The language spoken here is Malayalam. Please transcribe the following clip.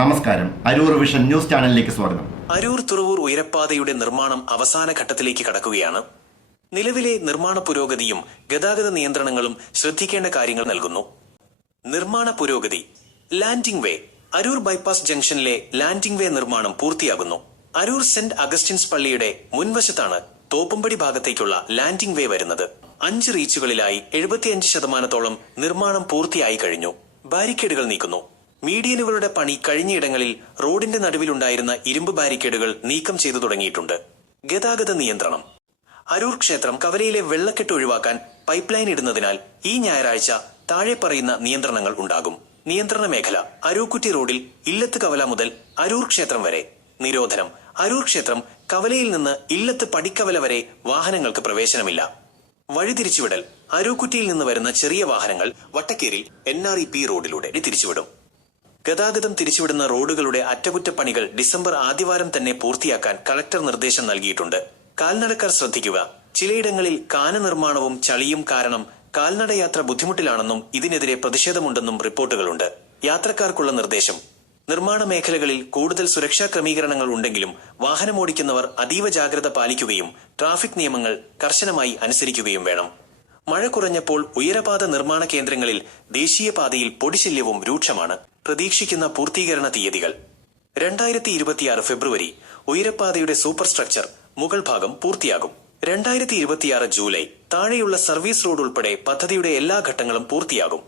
നമസ്കാരം. അരൂർ വിഷൻ ന്യൂസ് ചാനലിലേക്ക് സ്വാഗതം. അരൂർ തുറവൂർ ഉയരപ്പാതയുടെ നിർമ്മാണം അവസാന ഘട്ടത്തിലേക്ക് കടക്കുകയാണ്. നിലവിലെ നിർമ്മാണ പുരോഗതിയും ഗതാഗത നിയന്ത്രണങ്ങളും ശ്രദ്ധിക്കേണ്ട കാര്യങ്ങൾ നൽകുന്നു. നിർമ്മാണ പുരോഗതി. ലാൻഡിംഗ് വേ. അരൂർ ബൈപ്പാസ് ജംഗ്ഷനിലെ ലാൻഡിംഗ് വേ നിർമ്മാണം പൂർത്തിയാകുന്നു. അരൂർ സെന്റ് അഗസ്റ്റിൻസ് പള്ളിയുടെ മുൻവശത്താണ് തോപ്പുംപടി ഭാഗത്തേക്കുള്ള ലാൻഡിംഗ് വേ വരുന്നത്. 5 റീച്ചുകളിലായി 75% നിർമ്മാണം പൂർത്തിയായി കഴിഞ്ഞു. ബാരിക്കേഡുകൾ നീക്കുന്നു. മീഡിയനുകളുടെ പണി കഴിഞ്ഞയിടങ്ങളിൽ റോഡിന്റെ നടുവിലുണ്ടായിരുന്ന ഇരുമ്പ് ബാരിക്കേഡുകൾ നീക്കം ചെയ്തു തുടങ്ങിയിട്ടുണ്ട്. ഗതാഗത നിയന്ത്രണം. അരൂർ ക്ഷേത്രം കവലയിലെ വെള്ളക്കെട്ട് ഒഴിവാക്കാൻ പൈപ്പ് ലൈൻ ഇടുന്നതിനാൽ ഈ ഞായറാഴ്ച താഴെ പറയുന്ന നിയന്ത്രണങ്ങൾ ഉണ്ടാകും. നിയന്ത്രണ മേഖല. അരൂക്കുറ്റി റോഡിൽ ഇല്ലത്ത് കവല മുതൽ അരൂർ ക്ഷേത്രം വരെ നിരോധനം. അരൂർ ക്ഷേത്രം കവലയിൽ നിന്ന് ഇല്ലത്ത് പടിക്കവല വരെ വാഹനങ്ങൾക്ക് പ്രവേശനമില്ല. വഴിതിരിച്ചുവിടൽ. അരൂക്കുറ്റിയിൽ നിന്ന് വരുന്ന ചെറിയ വാഹനങ്ങൾ വട്ടക്കേരിൽ NREP റോഡിലൂടെ തിരിച്ചുവിടും. ഗതാഗതം തിരിച്ചുവിടുന്ന റോഡുകളുടെ അറ്റകുറ്റപ്പണികൾ ഡിസംബർ ആദ്യവാരം തന്നെ പൂർത്തിയാക്കാൻ കളക്ടർ നിർദ്ദേശം നൽകിയിട്ടുണ്ട്. കാൽനടക്കാർ ശ്രദ്ധിക്കുക. ചിലയിടങ്ങളിൽ കാന നിർമ്മാണവും ചളിയും കാരണം കാൽനടയാത്ര ബുദ്ധിമുട്ടിലാണെന്നും ഇതിനെതിരെ പ്രതിഷേധമുണ്ടെന്നും റിപ്പോർട്ടുകളുണ്ട്. യാത്രക്കാർക്കുള്ള നിർദ്ദേശം. നിർമ്മാണ മേഖലകളിൽ കൂടുതൽ സുരക്ഷാ ക്രമീകരണങ്ങൾ ഉണ്ടെങ്കിലും വാഹനമോടിക്കുന്നവർ അതീവ ജാഗ്രത പാലിക്കുകയും ട്രാഫിക് നിയമങ്ങൾ കർശനമായി അനുസരിക്കുകയും വേണം. മഴ കുറഞ്ഞപ്പോൾ ഉയരപാത നിർമ്മാണ കേന്ദ്രങ്ങളിൽ ദേശീയപാതയിൽ പൊടിശല്യവും രൂക്ഷമാണ്. പ്രതീക്ഷിക്കുന്ന പൂർത്തീകരണ തീയതികൾ. 2026 ഫെബ്രുവരി ഉയരപ്പാതയുടെ സൂപ്പർ സ്ട്രക്ചർ മുകൾ ഭാഗം പൂർത്തിയാകും. 2026 ജൂലൈ താഴെയുള്ള സർവീസ് റോഡ് ഉൾപ്പെടെ പദ്ധതിയുടെ എല്ലാ ഘട്ടങ്ങളും പൂർത്തിയാകും.